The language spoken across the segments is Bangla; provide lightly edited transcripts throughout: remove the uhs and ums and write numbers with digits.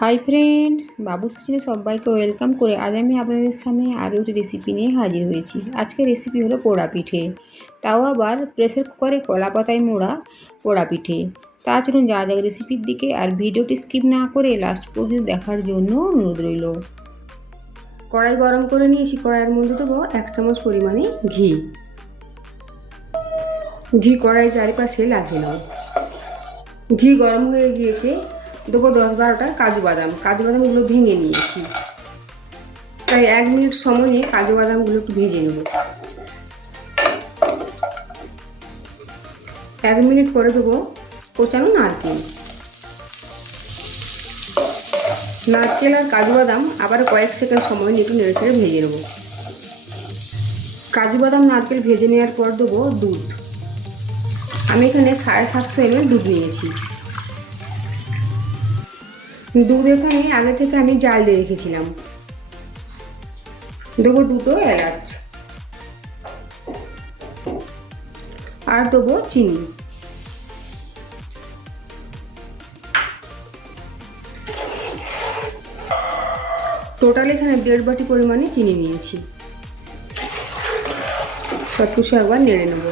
হাই ফ্রেন্ডস, বাবুস কিচেনে সবাইকে ওয়েলকাম করে আজ আমি আপনাদের সামনে আরও একটি রেসিপি নিয়ে হাজির হয়েছি। আজকের রেসিপি হলো পোড়া পিঠে, তাও আবার প্রেসার কুকারে কলা পাতায় মোড়া পোড়া পিঠে। তা চলুন যা যাক রেসিপির দিকে, আর ভিডিওটি স্কিপ না করে লাস্ট পর্যন্ত দেখার জন্য অনুরোধ রইল। কড়াই গরম করে নিয়েছি। কড়াইয়ের মধ্যে দেবো 1 চামচ পরিমাণে ঘি। কড়াই চারিপাশে লাগিয়ে নেব। ঘি গরম হয়ে গিয়েছে, দেবো 10-12টা কাজু বাদাম। কাজু বাদামগুলো ভেঙে নিয়েছি। তাই 1 মিনিট সময় নিয়ে কাজু বাদামগুলো একটু ভেজে নেব। 1 মিনিট পরে দেবো কোচানো নারকেল। নারকেল আর কাজু বাদাম আবার কয়েক সেকেন্ড সময় নিয়ে একটু নেড়েচেড়ে ভেজে নেব। কাজু বাদাম নারকেল ভেজে নেওয়ার পর দেবো দুধ। আমি এখানে 750 ml দুধ নিয়েছি। দুধ এখানে আগে থেকে আমি জাল দিয়ে রেখেছিলাম। দেবো 2টো এলাচ আর দেবো চিনি। টোটাল এখানে 1.5 বাটি পরিমাণে চিনি নিয়েছি। সব কিছু একবার নেড়ে নেব।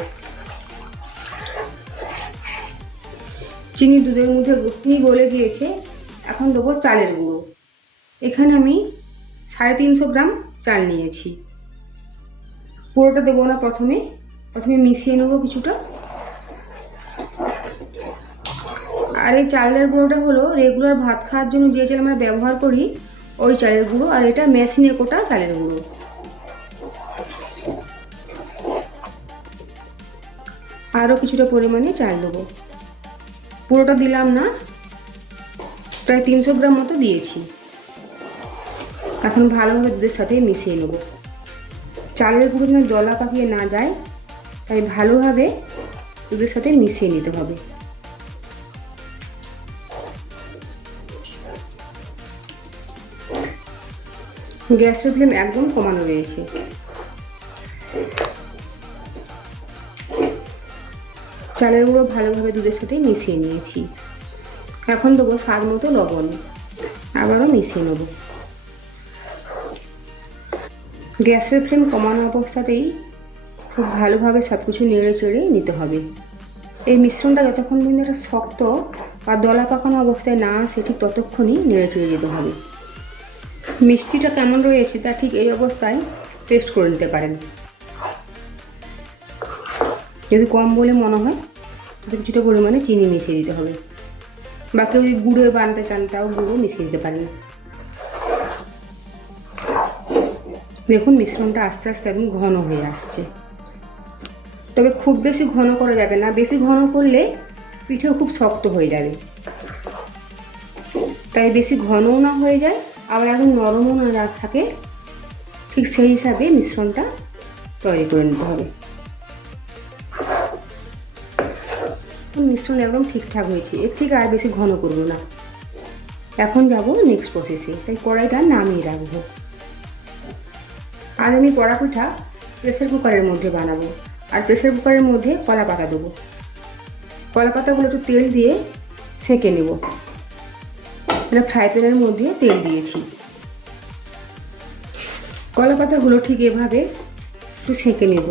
চিনি দুধের মধ্যে গলে গিয়েছে। এখন দেবো চালের গুঁড়ো। এখানে আমি 350 গ্রাম চাল নিয়েছি। পুরোটা দেবো না, প্রথমে মিশিয়ে নেবো কিছুটা। আর এই চালের গুঁড়োটা হলো রেগুলার ভাত খাওয়ার জন্য যে চাল আমরা ব্যবহার করি ওই চালের গুঁড়ো, আর এটা মেশিনে কোটা চালের গুঁড়ো। আরও কিছুটা পরিমাণে চাল দেবো। পুরোটা দিলাম না, প্রায় 300 গ্রাম মতো দিয়েছি। এখন ভালোভাবে দুধের সাথে মিশিয়ে নেব। চালের গুঁড়ো যেন দলা পাকিয়ে না যায়, তাই ভালোভাবে দুধের সাথে মিশিয়ে নিতে হবে। গ্যাসের ফ্লেম একদম কমানো রয়েছে। চালের গুঁড়ো ভালোভাবে দুধের সাথে মিশিয়ে নিয়েছি। এখন দেবো স্বাদ মতো লবণ, আবারও মিশিয়ে নেব। গ্যাসের ফ্লেম কমানো অবস্থাতেই খুব ভালোভাবে সব কিছু নেড়ে চেড়ে নিতে হবে। এই মিশ্রণটা যতক্ষণ পর্যন্ত একটা শক্ত বা দলা পাকানো অবস্থায় না আসে ঠিক ততক্ষণই নেড়ে চেড়ে যেতে হবে। মিষ্টিটা কেমন রয়েছে তা ঠিক এই অবস্থায় টেস্ট করে নিতে পারেন। যদি কম বলে মনে হয় তাহলে কিছুটা পরিমাণে চিনি মিশিয়ে দিতে হবে, বা কেউ যদি গুঁড়ো বানাতে চান তাও গুঁড়ো মিশিয়ে দিতে পারেন। দেখুন মিশ্রণটা আস্তে আস্তে একদম ঘন হয়ে আসছে। তবে খুব বেশি ঘন করা যাবে না, বেশি ঘন করলে পিঠেও খুব শক্ত হয়ে যাবে। তাই বেশি ঘনও না হয়ে যায়, আবার একদম নরমও না থাকে, ঠিক সেই হিসাবে মিশ্রণটা তৈরি করে নিতে হবে। মিশ্রণ একদম ঠিকঠাক হয়েছে, এর থেকে আর বেশি ঘন করব না। এখন যাব নেক্সট প্রসেসে, তাই কড়াইটা নামিয়ে রাখবো। আর আমি পোড়া পিঠা প্রেসার কুকারের মধ্যে বানাবো, আর প্রেসার কুকারের মধ্যে কলা পাতা দেবো। কলা পাতাগুলো একটু তেল দিয়ে সেঁকে নেব। ফ্রাই প্যানের মধ্যে তেল দিয়েছি। কলা পাতাগুলো ঠিক এভাবে একটু সেঁকে নেব।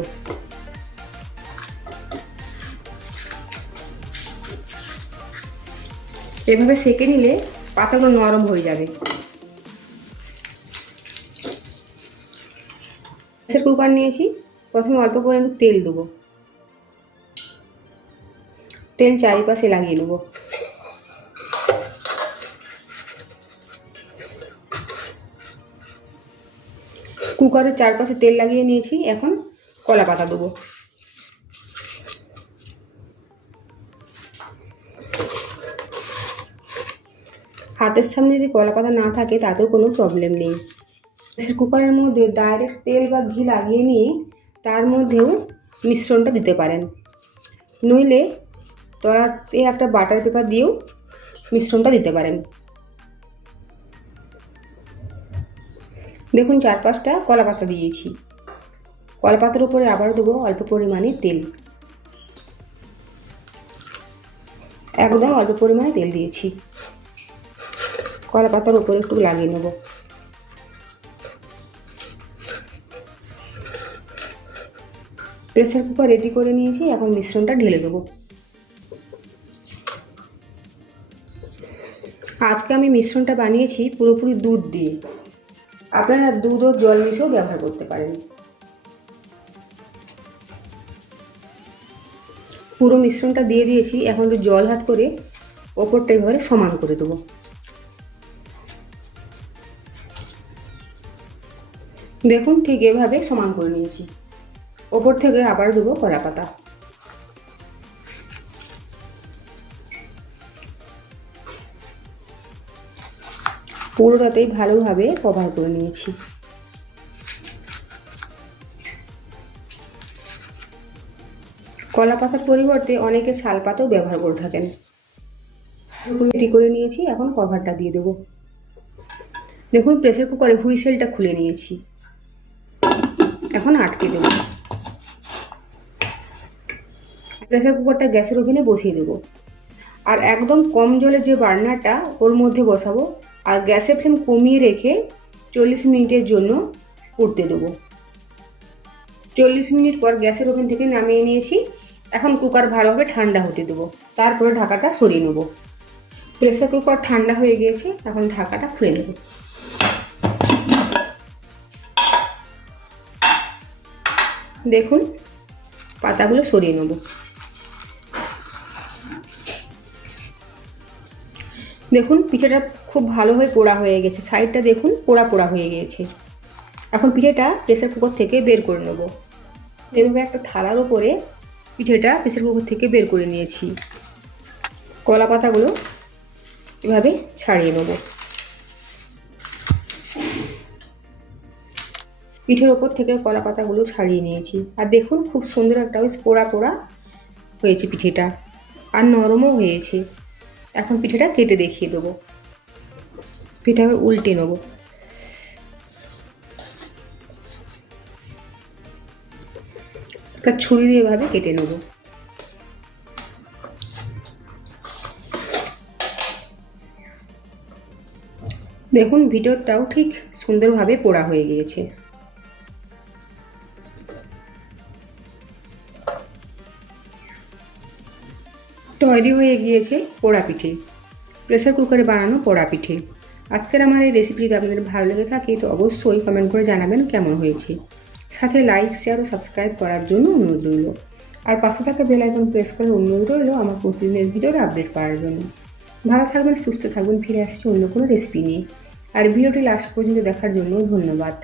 এভাবে সেঁকে নিলে পাতাগুলো নরম হয়ে যাবে। প্রেসার কুকার নিয়েছি, প্রথমে অল্প করে একটু তেল দেবো। তেল চারিপাশে লাগিয়ে নেব। কুকারের চারপাশে তেল লাগিয়ে নিয়েছি। এখন কলা পাতা দেবো। হাতের সামনে যদি কলা পাতা না থাকে তাতেও কোনো প্রবলেম নেই। প্রেসার কুকারের মধ্যে ডাইরেক্ট তেল বা ঘি লাগিয়ে নিয়ে তার মধ্যেও মিশ্রণটা দিতে পারেন, নইলে তলাতে একটা বাটার পেপার দিয়েও মিশ্রণটা দিতে পারেন। দেখুন 4-5টা কলা পাতা দিয়েছি। কলা পাতার উপরে আবারও দেবো অল্প পরিমাণে তেল। একদম অল্প পরিমাণে তেল দিয়েছি। কলা পাতার উপরে একটু লাগিয়ে নেব। প্রেসার কুকার রেডি করে নিয়েছি, এখন মিশ্রণটা ঢেলে দেবো। আজকে আমি মিশ্রণটা বানিয়েছি পুরোপুরি দুধ দিয়ে, আপনারা দুধ ও জল মিশিয়েও ব্যবহার করতে পারেন। পুরো মিশ্রণটা দিয়ে দিয়েছি, এখন একটু জল হাত করে ওপরটা এভাবে সমান করে দেবো। দেখুন ঠিক এভাবে সমান করে নিয়েছি। ওপর থেকে আবার দেবো কলা পাতা। পুরোটাতেই ভালোভাবে কভার করে নিয়েছি। কলা পাতার পরিবর্তে অনেকে শাল পাতাও ব্যবহার করে থাকেন। রেডি করে নিয়েছি, এখন কভারটা দিয়ে দেবো। দেখুন প্রেসার কুকারে হুইসেলটা খুলে নিয়েছি, এখন আটকে দেবো। প্রেসার কুকারটা গ্যাসের ওভেনে বসিয়ে দেবো, আর একদম কম জলে যে বার্নারটা ওর মধ্যে বসাবো, আর গ্যাসের ফ্লেম কমিয়ে রেখে 40 মিনিটের জন্য উঠতে দেবো। 40 মিনিট পর গ্যাসের ওভেন থেকে নামিয়ে নিয়েছি। এখন কুকার ভালোভাবে ঠান্ডা হতে দেবো, তারপরে ঢাকাটা সরিয়ে নেব। প্রেসার কুকার ঠান্ডা হয়ে গিয়েছে, এখন ঢাকাটা খুলে নেব। দেখুন পাতাগুলো সরিয়ে নেব। দেখুন পিঠেটা খুব ভালোভাবে পোড়া হয়ে গেছে, সাইডটা দেখুন পোড়া পোড়া হয়ে গিয়েছে। এখন পিঠেটা প্রেসার কুকার থেকে বের করে নেব। এভাবে একটা থালার উপরে পিঠেটা প্রেসার কুকার থেকে বের করে নিয়েছি। কলা পাতাগুলো এভাবে ছাড়িয়ে নেব। পিঠের ওপর থেকে কলা পাতাগুলো ছাড়িয়ে নিয়েছি, আর দেখুন খুব সুন্দর একটা বেশ পোড়া পোড়া হয়েছে পিঠেটা, আর নরমও হয়েছে। এখন পিঠেটা কেটে দেখিয়ে দেবো। পিঠে আবার উল্টে নেব। একটা ছুরি দিয়ে এভাবে কেটে নেব। দেখুন ভিতরটাও ঠিক সুন্দরভাবে পোড়া হয়ে গিয়েছে। তৈরি হয়ে গিয়েছে পোড়া পিঠে, প্রেসার কুকারে বানানো পোড়া পিঠে। আজকের আমার এই রেসিপি যদি আপনাদের ভালো লেগে থাকে তো অবশ্যই কমেন্ট করে জানাবেন কেমন হয়েছে। সাথে লাইক, শেয়ার ও সাবস্ক্রাইব করার জন্য অনুরোধ রইল। আর পাশে থাকা বেল আইকন প্রেস করার অনুরোধ রইল আমার প্রতিদিনের ভিডিওর আপডেট পাওয়ার জন্য। ভালো থাকবেন, সুস্থ থাকবেন। ফিরে আসছি অন্য কোনো রেসিপি নিয়ে। আর ভিডিওটি লাস্ট পর্যন্ত দেখার জন্য ধন্যবাদ।